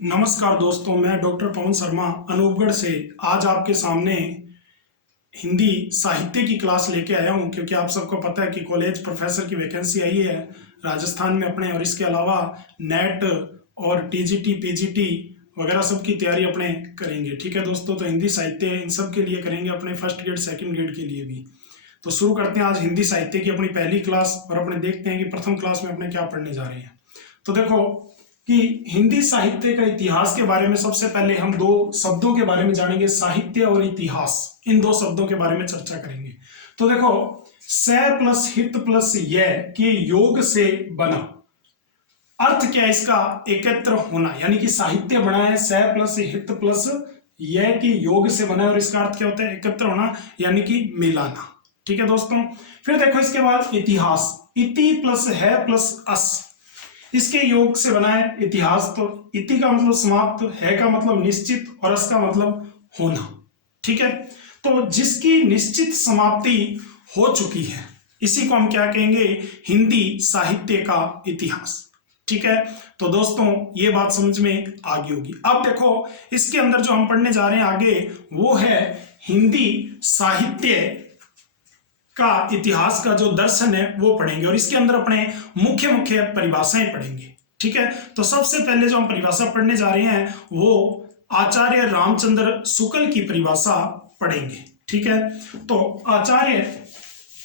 नमस्कार दोस्तों, मैं डॉक्टर पवन शर्मा अनूपगढ़ से आज आपके सामने हिंदी साहित्य की क्लास लेके आया हूं, क्योंकि आप सबको पता है कि कॉलेज प्रोफेसर की वैकेंसी आई है राजस्थान में अपने, और इसके अलावा नेट और टीजीटी पीजीटी वगैरह सब की तैयारी अपने करेंगे। ठीक है दोस्तों, तो हिंदी साहित्य इन सब के लिए करेंगे, अपने फर्स्ट ग्रेड सेकंड ग्रेड के लिए भी। तो शुरू करते हैं आज हिंदी साहित्य की अपनी पहली क्लास, और अपने देखते हैं कि प्रथम क्लास में अपने क्या पढ़ने जा रहे हैं। तो देखो कि हिंदी साहित्य का इतिहास के बारे में सबसे पहले हम दो शब्दों के बारे में जानेंगे, साहित्य और इतिहास। इन दो शब्दों के बारे में चर्चा करेंगे। तो देखो, स प्लस हित प्लस य के योग से बना, अर्थ क्या है इसका? एकत्र होना, यानी कि साहित्य बना है स प्लस हित प्लस य के योग से बना है, और इसका अर्थ क्या होता है? एकत्र होना, यानी कि मिलाना। ठीक है दोस्तों, फिर देखो इसके बाद इतिहास, इति प्लस है प्लस अस, इसके योग से बना है इतिहास। तो इति का मतलब समाप्त, है का मतलब निश्चित, और अस का मतलब होना। ठीक है, तो जिसकी निश्चित समाप्ति हो चुकी है, इसी को हम क्या कहेंगे? हिंदी साहित्य का इतिहास। ठीक है, तो दोस्तों ये बात समझ में आ गई होगी। अब देखो इसके अंदर जो हम पढ़ने जा रहे हैं आगे, वो है हिंदी साहित्य का इतिहास का जो दर्शन है वो पढ़ेंगे, और इसके अंदर अपने मुख्य मुख्य परिभाषाएं पढ़ेंगे। ठीक है, तो सबसे पहले जो हम परिभाषा पढ़ने जा रहे हैं वो आचार्य रामचंद्र शुक्ल की परिभाषा पढ़ेंगे। ठीक है, तो आचार्य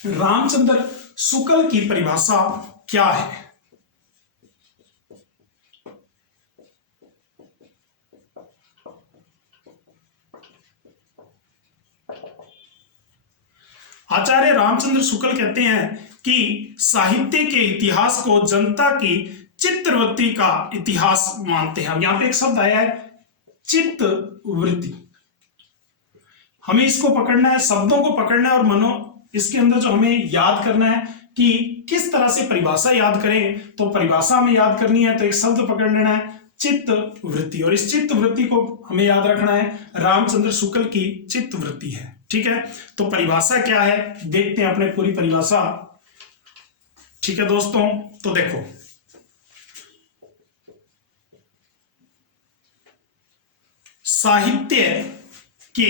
रामचंद्र शुक्ल की परिभाषा क्या है? आचार्य रामचंद्र शुक्ल कहते हैं कि साहित्य के इतिहास को जनता की चित्तवृत्ति का इतिहास मानते हैं। यहां पे एक शब्द आया है चित्तवृत्ति, हमें इसको पकड़ना है, शब्दों को पकड़ना है, और इसके अंदर जो हमें याद करना है कि किस तरह से परिभाषा याद करें। तो परिभाषा हमें याद करनी है तो एक शब्द पकड़ लेना है, चित्तवृत्ति, और इस चित्तवृत्ति को हमें याद रखना है, रामचंद्र शुक्ल की चित्तवृत्ति है। ठीक है, तो परिभाषा क्या है देखते हैं अपने पूरी परिभाषा। ठीक है दोस्तों, तो देखो साहित्य के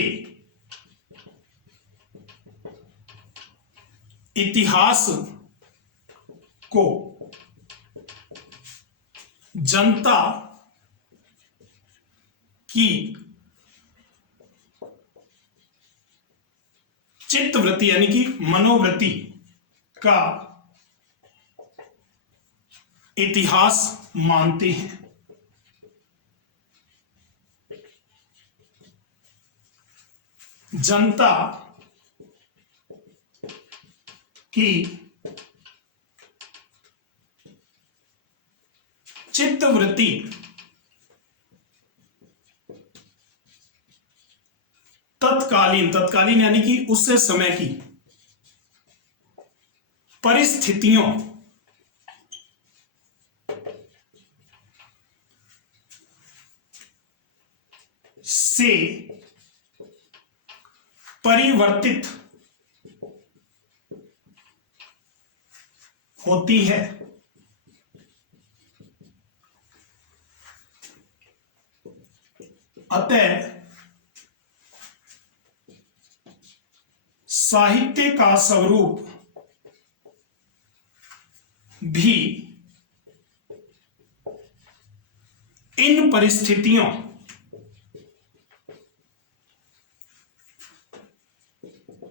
इतिहास को जनता की चित्तवृत्ति यानी कि मनोवृत्ति का इतिहास मानते हैं। जनता की चित्तवृत्ति तत्कालीन यानी कि उस समय की परिस्थितियों से परिवर्तित होती है। अतः साहित्य का स्वरूप भी इन परिस्थितियों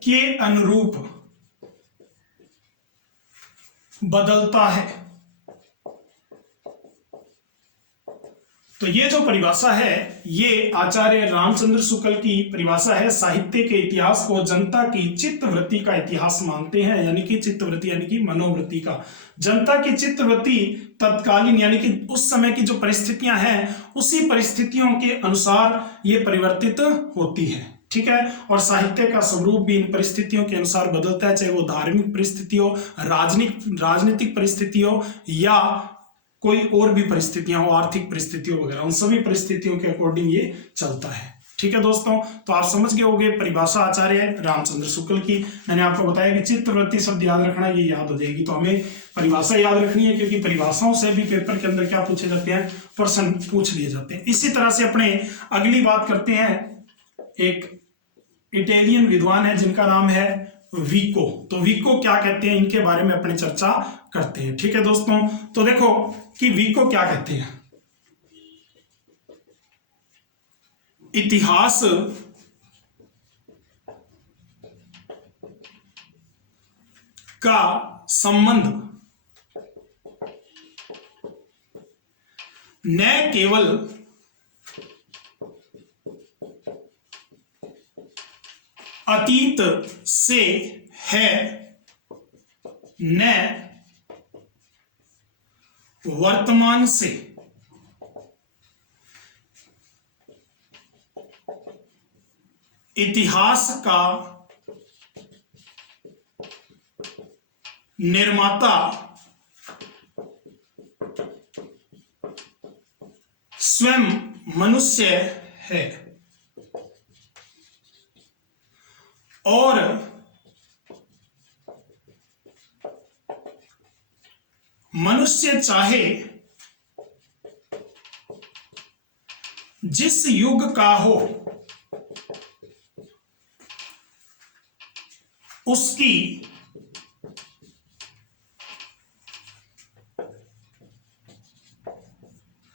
के अनुरूप बदलता है। तो ये जो परिभाषा है ये आचार्य रामचंद्र शुक्ल की परिभाषा है। साहित्य के इतिहास को जनता की चित्तवृत्ति का इतिहास मानते हैं, यानी कि चित्तवृत्ति यानी कि मनोवृत्ति का। जनता की चित्तवृत्ति तत्कालीन यानी कि उस समय की जो परिस्थितियां हैं उसी परिस्थितियों के अनुसार ये परिवर्तित होती है। ठीक है, और साहित्य का स्वरूप भी इन परिस्थितियों के अनुसार बदलता है, चाहे वो धार्मिक परिस्थिति हो, राजनीतिक परिस्थिति हो, या कोई और भी परिस्थितियां हो, आर्थिक परिस्थितियों वगैरह, उन सभी परिस्थितियों के अकॉर्डिंग ये चलता है। ठीक है दोस्तों, तो आप समझ गए होंगे परिभाषा आचार्य रामचंद्र शुक्ल की। मैंने आपको बताया कि चित्तवृत्ति शब्द याद रखना, ये याद हो जाएगी। तो हमें परिभाषा याद रखनी है, क्योंकि परिभाषाओं से भी पेपर के अंदर क्या पूछे जाते हैं, प्रश्न पूछ लिए जाते हैं। इसी तरह से अपने अगली बात करते हैं, एक इटालियन विद्वान है जिनका नाम है विको। तो विको क्या कहते हैं, इनके बारे में अपने चर्चा करते हैं। ठीक है दोस्तों, तो देखो कि विको क्या कहते हैं। इतिहास का संबंध न केवल अतीत से है, न वर्तमान से। इतिहास का निर्माता स्वयं मनुष्य है, और मनुष्य चाहे जिस युग का हो, उसकी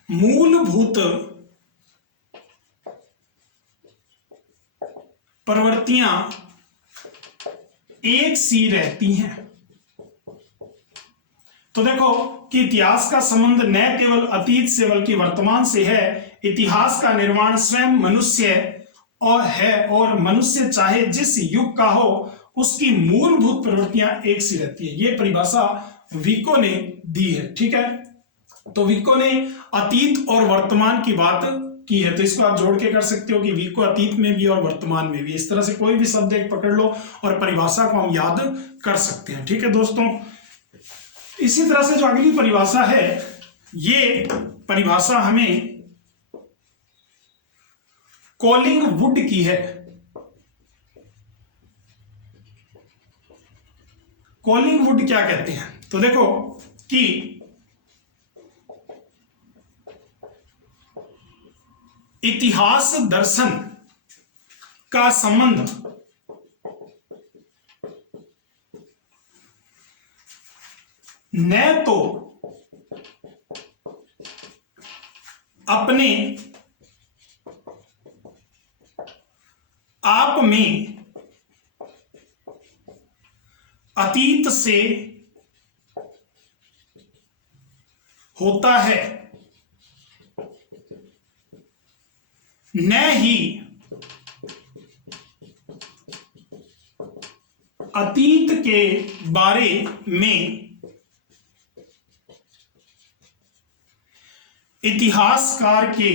मूलभूत प्रवृत्तियां एक सी रहती हैं। तो देखो कि इतिहास का संबंध न केवल अतीत से बल्कि वर्तमान से है। इतिहास का निर्माण स्वयं मनुष्य और मनुष्य चाहे जिस युग का हो, उसकी मूलभूत प्रवृत्तियां एक सी रहती है। ये परिभाषा विको ने दी है। ठीक है, तो विको ने अतीत और वर्तमान की बात की है, तो इसको आप जोड़ के कर सकते हो कि विको अतीत में भी और वर्तमान में भी। इस तरह से कोई भी शब्द एक पकड़ लो और परिभाषा को हम याद कर सकते हैं। ठीक है दोस्तों, इसी तरह से जो अगली परिभाषा है, ये परिभाषा हमें कॉलिंगवुड की है। कॉलिंगवुड क्या कहते हैं, तो देखो कि इतिहास दर्शन का संबंध न तो अपने आप में अतीत से होता है, न ही अतीत के बारे में इतिहासकार के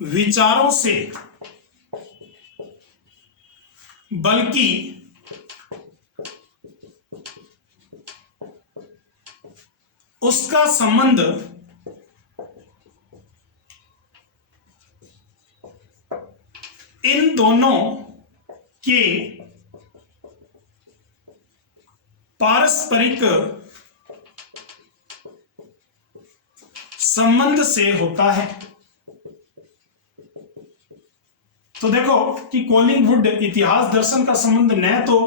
विचारों से, बल्कि उसका संबंध इन दोनों के पारस्परिक संबंध से होता है। तो देखो कि कॉलिंगवुड इतिहास दर्शन का संबंध न तो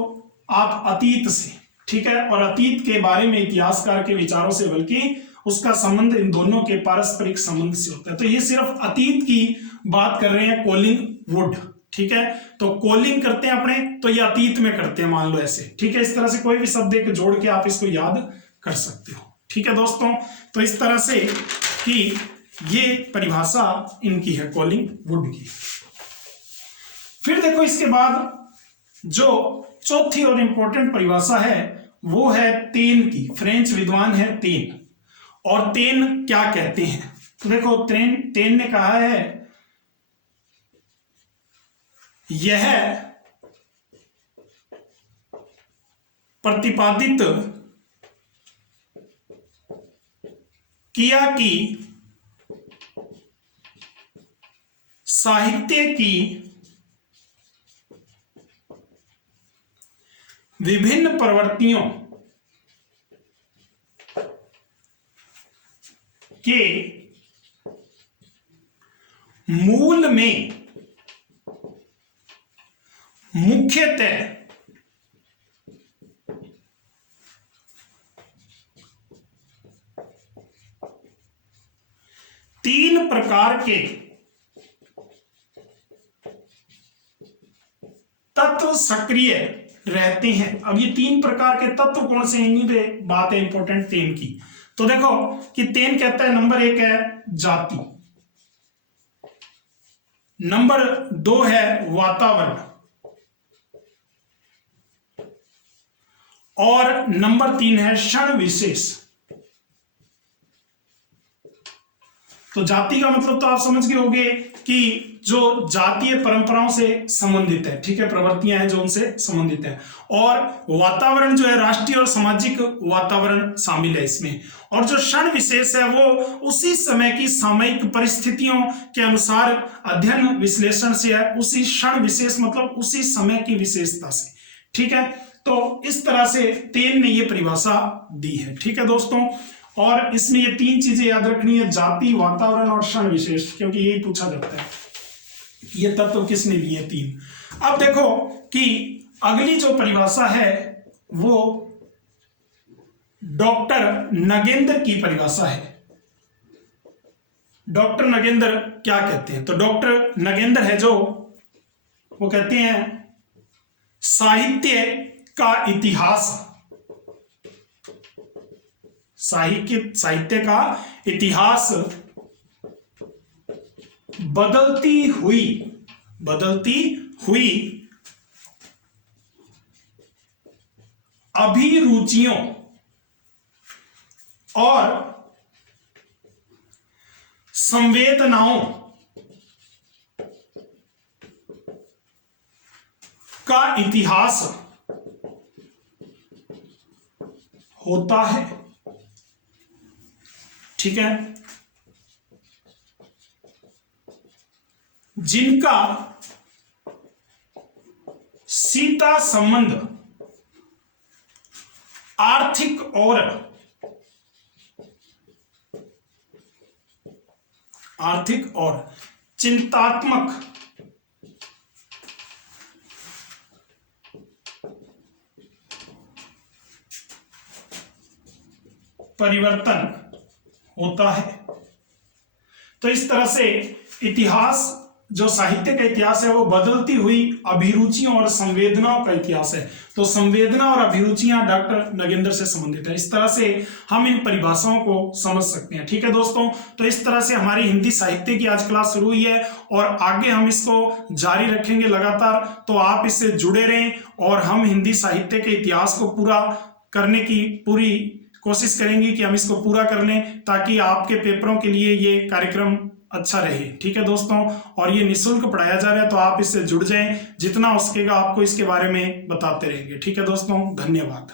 आप अतीत से, ठीक है, और अतीत के बारे में इतिहासकार के विचारों से, बल्कि उसका संबंध इन दोनों के पारस्परिक संबंध से होता है। तो ये सिर्फ अतीत की बात कर रहे हैं कॉलिंगवुड। ठीक है, तो कॉलिंग करते हैं अपने, तो ये अतीत में करते हैं, मान लो ऐसे। ठीक है, इस तरह से कोई भी शब्द एक जोड़ के आप इसको याद कर सकते हो। ठीक है दोस्तों, तो इस तरह से कि ये परिभाषा इनकी है कॉलिंगवुड की। फिर देखो इसके बाद जो चौथी और इंपॉर्टेंट परिभाषा है वो है तेन की। फ्रेंच विद्वान है तेन, और तेन क्या कहते हैं, तो देखो तेन ने कहा है यह प्रतिपादित किया कि साहित्य की विभिन्न प्रवृत्तियों के मूल में मुख्यतः तीन प्रकार के तत्व सक्रिय रहते हैं। अब ये तीन प्रकार के तत्व कौन से, इन्हीं पे बात है इंपॉर्टेंट तेन की। तो देखो कि तेन कहता है नंबर 1 है जाति, नंबर 2 है वातावरण, और नंबर 3 है क्षण विशेष। तो जाति का मतलब तो आप समझ गए होंगे कि जो जातीय परंपराओं से संबंधित है, ठीक है, प्रवृत्तियां हैं जो उनसे संबंधित है। और वातावरण जो है राष्ट्रीय और सामाजिक वातावरण शामिल है इसमें। और जो क्षण विशेष है वो उसी समय की सामयिक परिस्थितियों के अनुसार अध्ययन विश्लेषण से है, उसी क्षण विशेष मतलब उसी समय की विशेषता से, ठीक है। तो इस तरह से तेन ने ये परिभाषा दी है, ठीक है दोस्तों। और इसमें ये तीन चीजें याद रखनी है, जाति, वातावरण और क्षण विशेष, क्योंकि यही पूछा जाता है ये तत्व किसने लिए तीन। अब देखो कि अगली जो परिभाषा है वो डॉक्टर नगेंद्र की परिभाषा है। डॉक्टर नगेंद्र क्या कहते हैं? तो डॉक्टर नगेंद्र है जो वो कहते हैं साहित्य का इतिहास, साहित्य का इतिहास बदलती हुई अभिरुचियों और संवेदनाओं का इतिहास होता है, ठीक है, जिनका सीधा संबंध आर्थिक और चिंतात्मक परिवर्तन होता है। तो इस तरह से इतिहास, जो साहित्य का इतिहास है वो बदलती हुई अभिरुचियों और संवेदनाओं का इतिहास है। तो संवेदना और अभिरुचियां डॉक्टर नगेंद्र से संबंधित है। इस तरह से हम इन परिभाषाओं को समझ सकते हैं, ठीक है दोस्तों। तो इस तरह से हमारी हिंदी साहित्य की आज क्लास शुरू हुई है और आगे हम इसको जारी रखेंगे लगातार। तो आप इससे जुड़े रहें और हम हिंदी साहित्य के इतिहास को पूरा करने की पूरी कोशिश करेंगे कि हम इसको पूरा कर लें, ताकि आपके पेपरों के लिए ये कार्यक्रम अच्छा रहे, ठीक है दोस्तों। और ये निःशुल्क पढ़ाया जा रहा है, तो आप इससे जुड़ जाएं, जितना हो सकेगा आपको इसके बारे में बताते रहेंगे, ठीक है दोस्तों। धन्यवाद।